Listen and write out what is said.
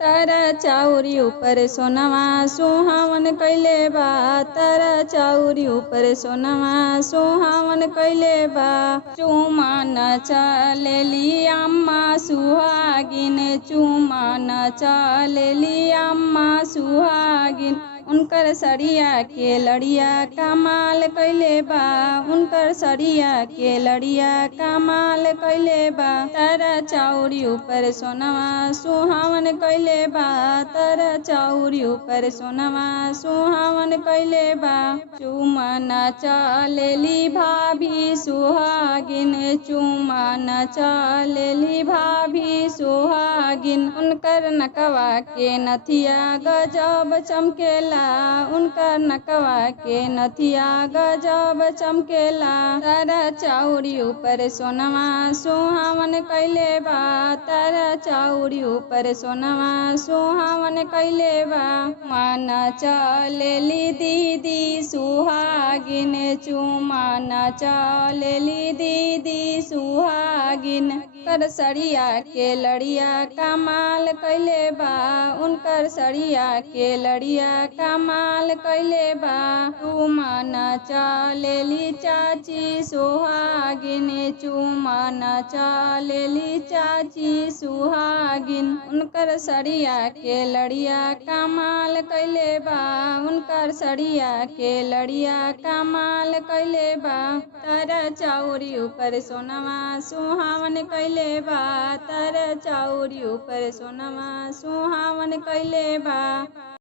तारा चाउरी ऊपर सोनवा सुहावन कैले बा। तारा चाउरी ऊपर सोनवा सुहावन कैले बा। चुमा न चलेली अम्मा सुहागिन, चुमा न चलेली अम्मा सुहागिन। उनकर सड़िया के लड़िया कमाल कैले बा। उनकर सड़िया के लड़िया कमाल कैले बा। तारा चाउरी ऊपर सोनवा सुहावन कैले बा। तारा चाउरी ऊपर सोनवा सुहावन कैले बा। चुमा न चलेली भाभी सुहागिन, चुमा न चलेली भाभी सुहागिन। उनकर नकवा के नथिया गजब चमकेला। उनकर नकवा के नथिया गजब चमकेला। तारा चाउरी ऊपर सोनवा सुहावन कैले बा। तारा चाउरी ऊपर सोनवा सुहावन कैले बा। मन चलेली दीदी सुहागिन, चुमा न चलेली दीदी सुहागिन। कर सड़िया के लड़िया कमाल कैले बा। उनकर सड़िया के लड़िया कमाल कैले बा। चुमा न चलेली चाची सुहागिन, चुमा न चलेली चाची सुहागिन। उनकर सड़िया के लड़िया कमाल कैले बा। उनकर सड़िया के लड़िया कमाल कैले बा। तारा चाउरी ऊपर सोनवा सुहावन कैले बा। तारा चाउरी ऊपर सोनवा सुहावन कैले बा।